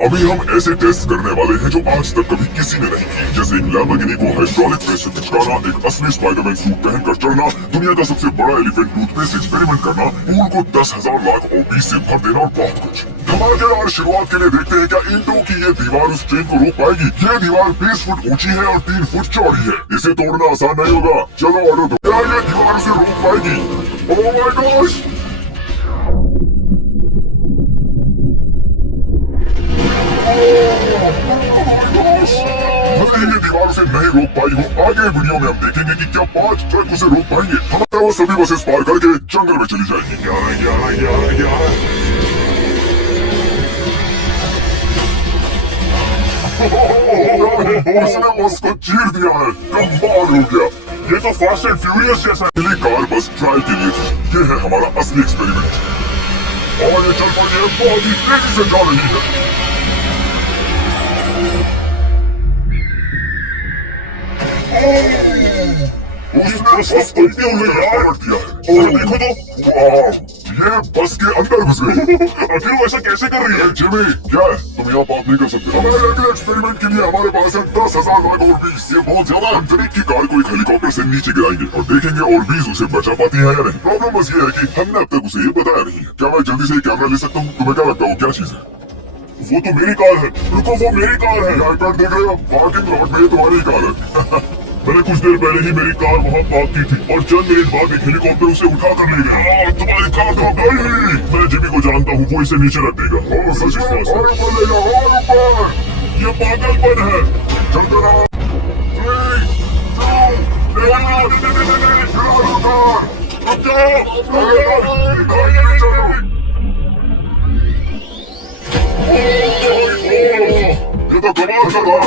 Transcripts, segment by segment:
अभी हम ऐसे टेस्ट करने वाले हैं जो आज तक कभी किसी ने नहीं की, जैसे एक लैम्बोर्गिनी को हाइड्रोलिक प्रेस से चिपकाना, एक असली स्पाइडरमैन सूट पहनकर चढ़ना, दुनिया का सबसे बड़ा एलिफेंट टूथपेस्ट एक्सपेरिमेंट करना, पूल को 10,000 लाख OB से भर देना और बहुत कुछ। धमाकेदार शुरुआत के लिए देखते हैं क्या ईंटों की ये दीवार उस ट्रेन को रोक पाएगी। ये दीवार 20 फुट ऊंची है और 3 फुट चौड़ी है, इसे तोड़ना आसान नहीं होगा। चलो ऑर्डर दो। क्या ये दीवार उसे रोक पाएगी? Oh my gosh! भले ये दीवार उसे नहीं रोक पाई हो, आगे वीडियो में हम देखेंगे कि क्या 5 ट्रक उसे रोक पाएंगे। हमारा वो सभी बसेस पार करके जंगल में चली जाएगी। 11 उसने बस को चीर दिया है, कमाल हो गया। ये तो फास्ट एंड फ्यूरियस जैसा है। कार बस ट्रायल के लिए थी। ये है हमारा असली एक्सपेरिमेंट और ये चल पड़ी है, बहुत ही तेजी से जा रही है। उसने यार दिया है। और देखो तो ये बस के अंदर घुस गई। आखिर वो ऐसा कैसे कर रही है? जिमी क्या है, तुम यहाँ बात नहीं कर सकते। हमारे अगले एक्सपेरिमेंट के लिए हमारे पास है 10,000 लाख और 20। ये बहुत ज्यादा है। हम तरीक की कार को एक हेलीकॉप्टर से नीचे गिराएंगे और देखेंगे और 20 उसे बचा पाती है या नहीं। प्रॉब्लम बस ये है कि हमने अब तक उसे ये बताया नहीं है। क्या मैं जल्दी से कैमरा ले सकता हूँ? तुम्हें क्या लगता है वो क्या चीज है? वो तो मेरी कार है। रुको, वो मेरी कार है। आईपैड देख रहे हो? पार्किंग लॉट में तुम्हारी कार है। मैंने कुछ देर पहले ही मेरी कार वहाँ पार्क की थी और चंद मिनट बाद एक हेलीकॉप्टर उसे उठा कर ले गया। तुम्हारी कार तो गई। मैं जिमी को जानता हूँ, वो इसे नीचे रख देगा। सच में और ऊपर ले जाओ, और ऊपर। ये पागलपन है। चलते रहो। 3, 2, ये तो कमाल का था।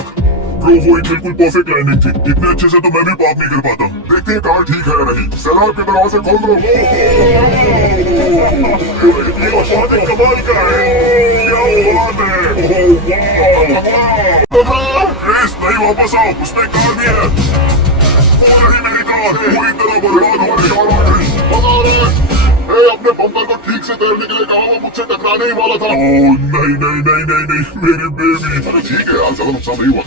वो एक बिल्कुल परफेक्ट लैंडिंग थी। इतने अच्छे से तो मैं भी पार्क नहीं कर पाता। देखते हैं कार ठीक है या नहीं। सैलाब के दरवाजे खोल दो। कमाल का है। क्या बात है। रेस नहीं, वापस आओ। उसने कार भी है। वो रही मेरी कार, पूरी तरह बर्बाद हमारी कार आ गई। अपने बम्पर को ठीक से तैरने के लिए कहा, वो मुझसे टकराने ही वाला था। नहीं, मेरी बेबी। अरे ठीक है यार, ज्यादा नुकसान नहीं हुआ।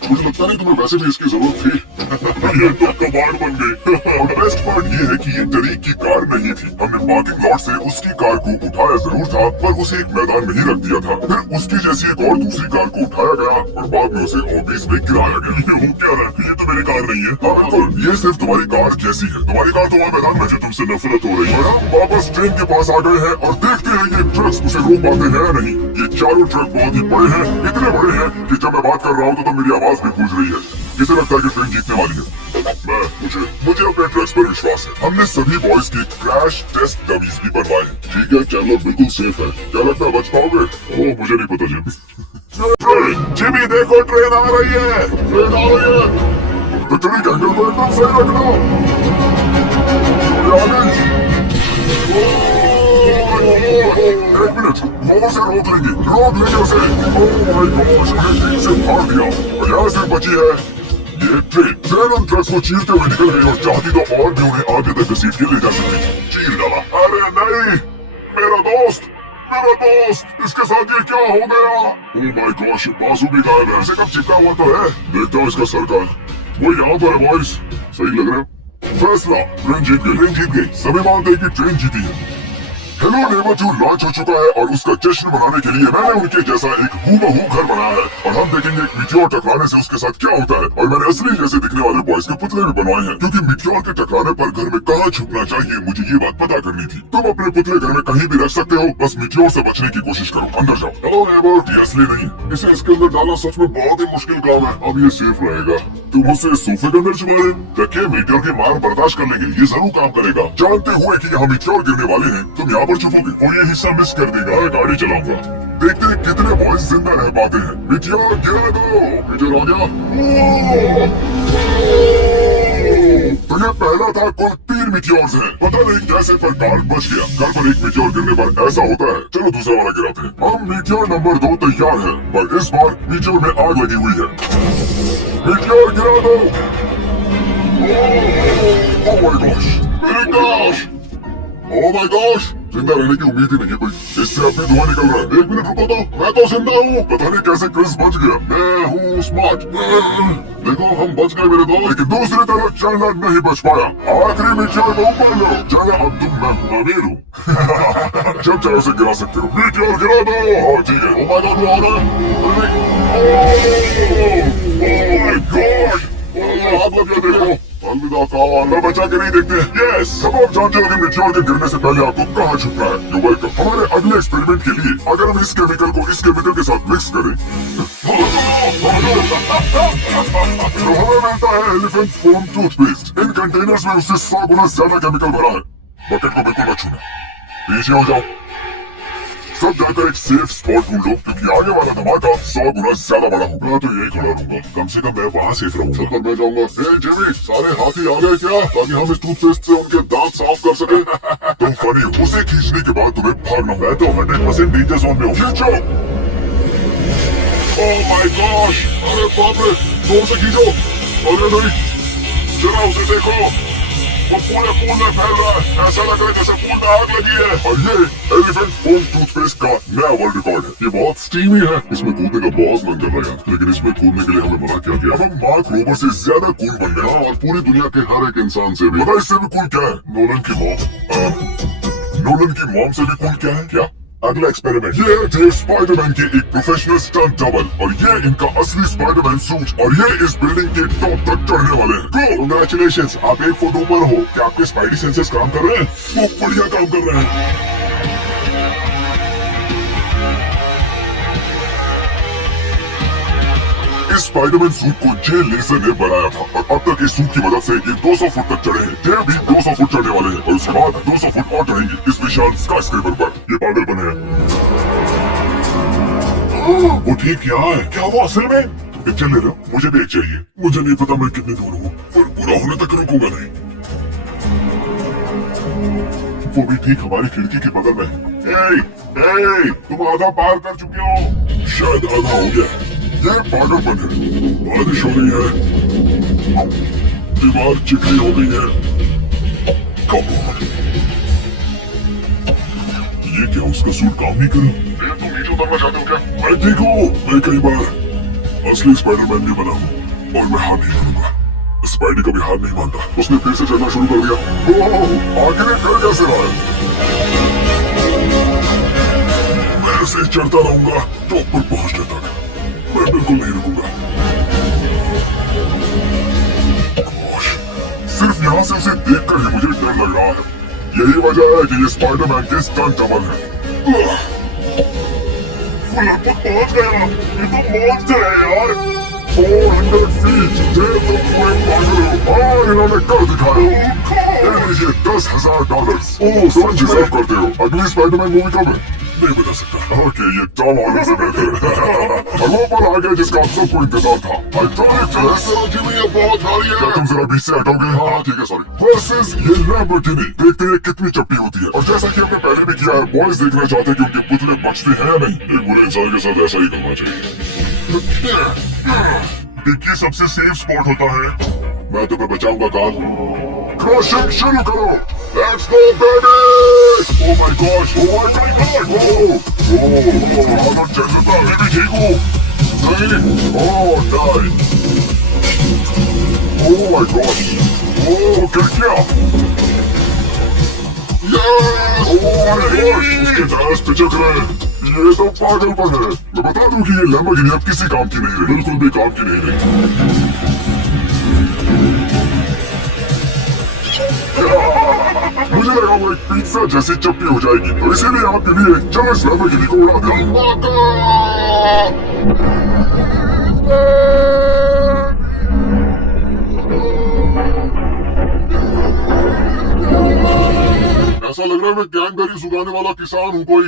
मुझे लगता नहीं तुम्हें वैसे भी इसकी जरूरत थी। ये तो कबाड़ बन गई। और बेस्ट पार्ट ये है कि ये तरीक की कार नहीं थी। हमने पार्किंग लॉट से उसकी कार को उठाया जरूर था, पर उसे एक मैदान में ही रख दिया था। फिर उसकी जैसी एक और दूसरी कार को उठाया गया और बाद में उसे ऑफिस में गिराया गया। ये क्या है? ये तो मेरी कार नहीं है। हाँ बिल्कुल, ये सिर्फ तुम्हारी कार जैसी है। तुम्हारी कार तो वहाँ मैदान में जो तुमसे नफरत हो रही है। हम वापस ट्रेन के पास आ गए हैं और देखते हैं ये ट्रक्स उसे रोक पाते हैं या नहीं। ये चारों ट्रक बहुत ही बड़े हैं, इतने बड़े हैं कि जब मैं बात कर रहा हूँ तो मेरी आवाज भी गूंज रही है। किसे लगता है कि ट्रेन जीतने वाली है? मुझे अपने ट्रक्स पर विश्वास है। हमने सभी बॉयज के क्रैश टेस्ट डमीज भी बनवाए हैं। ठीक है, चलो बिल्कुल सेफ है। क्या लगता है बच पाओगे? ओह मुझे नहीं पता जिमी। जिमी देखो, ट्रेन आ रही है। ट्रेन आ रही है। तो चलिए एंगल को एकदम सही रखना। एक मिनट, वो उसे रोक लेंगे उसे। ओह माय गॉश, उन्हें ठीक से फाड़ दिया और यहाँ से बची है ये ट्रेन उन ट्रक्स को चीरते हुए निकल गई और चाहती तो और भी उन्हें आगे तक घसीट के ले जा सकती थी। चीर डाला। अरे नहीं, मेरा दोस्त, इसके साथ ये क्या हो गया? ओह माय गॉश, बाजू भी गायब है। ऐसे कब चिपका हुआ तो है। देखता हूँ इसका सरकार। वो यहाँ पर है बॉयज, सही लग रहा है। फैसला, ट्रेन जीत गई। सभी मानते हैं कि ट्रेन जीती है। हेलो नेबर जो लॉन्च हो चुका है और उसका जश्न मनाने के लिए मैंने उनके जैसा एक हूबहू घर बनाया है और हम देखेंगे एक मिट्योर टकराने से उसके साथ क्या होता है। और मैंने असली जैसे दिखने वाले बॉयज के पुतले भी बनवाए हैं, क्योंकि मिट्योर के टकराने पर घर में कहाँ छुपना चाहिए मुझे ये बात पता करनी थी। तुम अपने पुतले घर में कहीं भी रख सकते हो, बस मिट्योर से बचने की कोशिश करो। अंदर जाओ। हेलो नेबर, ये असली नहीं, इसे इसके अंदर डालना सच में बहुत ही मुश्किल काम है। अब ये सेफ रहेगा। तुम उसे सोफे के अंदर छुपा रहे। देखिए, मिट्योर के मार बर्दाश्त कर लेंगे, ये जरूर काम करेगा। जानते हुए कि यहाँ मिट्योर गिरने वाले हैं, तुम यहाँ पर छुपोगे और ये हिस्सा मिस कर देगा। मैं गाड़ी चलाऊंगा, देखते हैं कितने बॉयज जिंदा रह पाते हैं। मिट्योर गिरा दो। मिट्योर आ गया। तो ये पहला था, कुल 3 मिट्योर्स हैं। पता नहीं कैसे पर कार बच गया। कार पर एक मिट्योर गिरने पर ऐसा होता है। चलो दूसरा वाला गिराते हैं। हम मिट्योर नंबर 2 तैयार है, पर इस बार मिट्योर में आग लगी हुई है। मिट्योर गिरा दो। ओह माय गॉश, मेरी कार। ओह माय गॉश, जिंदा रहने की उम्मीद ही नहीं है कोई। इससे अब भी धुआं निकल रहा है। 1 मिनट रुको तो, मैं तो जिंदा हूँ। पता नहीं कैसे क्रिस बच गया। मैं हूँ स्मार्ट। देखो हम बच गए मेरे दोस्त, लेकिन दूसरी तरफ चैनल नहीं बच पाया। आखिरी में चार को ऊपर लो। चलो अब तुम मैं अमीर हूँ। जब चाहे उसे गिरा सकते हो। मीटियोर गिरा दो। हाँ ठीक है। ओ माय गॉड वो आ रहा है। आग लग गया देखो। अलविदा काल, मैं बचा के नहीं देखते। यस, अब आप जानते हो कि मीटियोर के गिरने से पहले आपको कहाँ छुपना है। You welcome. हमारे अगले एक्सपेरिमेंट के लिए अगर हम इस केमिकल को इस केमिकल के साथ मिक्स करें तो हमें मिलता है एलिफेंट फोम टूथपेस्ट। इन कंटेनर्स में उससे 100 गुना ज्यादा केमिकल भरा है। बकेट को बिल्कुल मत छूना। पीछे हो जाओ। सब जाकर एक सेफ स्पॉट ढूंढो क्योंकि आगे वाला धमाका 100 गुना ज्यादा बड़ा होगा। मैं तो यही खड़ा रहूंगा, कम से कम मैं वहाँ सेफ रहूंगा। छत पर मैं जाऊंगा। जिमी, सारे हाथी आ गए क्या, ताकि हम इस टूथपेस्ट से उनके दांत साफ कर सके। तुम फनी हो। उसे खींचने के बाद तुम्हें भागना होगा। मैं तो 100% डेंजर जोन में हूँ। खींचो। ओह माय गॉश, अरे बाप रे, जोर से खींचो। अरे नहीं, जरा उसे देखो, वो पूरे पूल में फैल रहा है। ऐसा लग रहा है जैसे पूल में आग लगी है। और ये एलिफेंट फोम टूथपेस्ट का नया वर्ल्ड रिकॉर्ड है। ये बहुत स्टीमी है। इसमें कूदने का बहुत मन कर रहा है, लेकिन इसमें कूदने के लिए हमें मना किया गया। अब हम मार्क रोबर से ज्यादा कूल बन गए और पूरी दुनिया के हर एक इंसान से भी। पता इससे भी कूल क्या है? नोलन की मॉम। नोलन की मॉम से भी कूल क्या है? क्या? अगला एक्सपेरिमेंट। ये थे स्पाइडरमैन के एक प्रोफेशनल स्टंट डबल और ये इनका असली स्पाइडरमैन सूट और ये इस बिल्डिंग के टॉप तक चढ़ने वाले हैं। कांग्रेचुलेशंस, आप 1 फुट ऊपर हो। क्या आपके स्पाइडी सेंसेस काम कर रहे हैं? बहुत बढ़िया काम कर रहे हैं। इस स्पाइडरमैन सूट को जे लेजर ने बनाया था और अब तक इस सूट की मदद से ये 200 फुट तक चढ़े हैं। ये भी 200 फुट चढ़ने वाले हैं और उसके बाद 200 फुट और चढ़ेंगे इस विशाल स्काईस्क्रेपर पर। ये पागल बने हैं। वो ठीक यहाँ है। क्या वो असल में? पिक्चर ले रहे हो? मुझे भी एक चाहिए। मुझे नहीं पता मैं कितने दूर हूँ, पर पूरा होने तक रुकूंगा नहीं। वो भी ठीक हमारी खिड़की के बगल में। तुम आधा पार कर चुके हो। शायद आधा हो गया। ये पागलपन है। बारिश हो रही है, दीवार चिकनी हो गई है। Come on. ये क्या उसका सूट काम नहीं कर रहा? तुम नीचे उतरना चाहते हो क्या? मैं ठीक हूँ। मैं कई बार असली स्पाइडरमैन भी बना हूँ और मैं हार नहीं मानूंगा। स्पाइडी कभी हार नहीं मानता। उसने फिर से चलना शुरू कर दिया। आखिर कर कैसे रहा है? मैं ऐसे चढ़ता रहूंगा टॉप पर पहुंचने तक। मैं बिल्कुल नहीं रुकूंगा। सिर्फ यहाँ से उसे देखकर ही मुझे डर लग रहा है। यही वजह है कि ये स्पाइडरमैन के स्टंट डबल है। वो लगभग पहुंच गया। ये तो मॉन्स्टर है यार। 400 फीट। तुम पूरे पागल हो। हाँ, इन्होंने कर दिखाया। ये लीजिए $10,000। तुम डिजर्व करते हो। अगली स्पाइडरमैन मूवी कब है? नहीं बता सकता। ओके, ये टॉम हॉलैंड से बेहतर है। और वो पल आ गया जिसका आप सबको इंतजार था। बहुत भारी है। क्या तुम जरा बीच से हटोगे? हाँ ठीक है, सॉरी। वर्सेस ये लैम्बोर्गिनी। देखते हैं कितनी चप्पी होती है। और जैसा कि हमने पहले भी किया है, बॉयज देखना चाहते हैं कि उनके पुतले बचते हैं या नहीं। एक बुरे इंसान के साथ ऐसा ही करना चाहिए। डिक्की सबसे सेफ स्पॉट होता है। मैं तुम्हें बचाऊंगा कार्ल। क्रशिंग शुरू करो। Let's go baby! Oh my gosh! Oh my god! आदत चलता अभी भी ठीक हूँ। नहीं? Oh नहीं! Oh my gosh! Oh खिड़कियाँ! Yes! Oh my gosh! उसके टायर्स पिचक रहे हैं। ये तो पागलपन है। मैं बता दूं कि ये लैम्बोर्गिनी अब किसी काम की नहीं रही। बिल्कुल भी काम की नहीं रही। मुझे लगा वो एक पिज्जा जैसी चप्पी हो जाएगी, तो इसीलिए आपके लिए चलो इस लैम्बोर्गिनी को उड़ा दिया। ऐसा लग रहा है मैं गैंगदारी सुखाने वाला किसान हूँ कोई।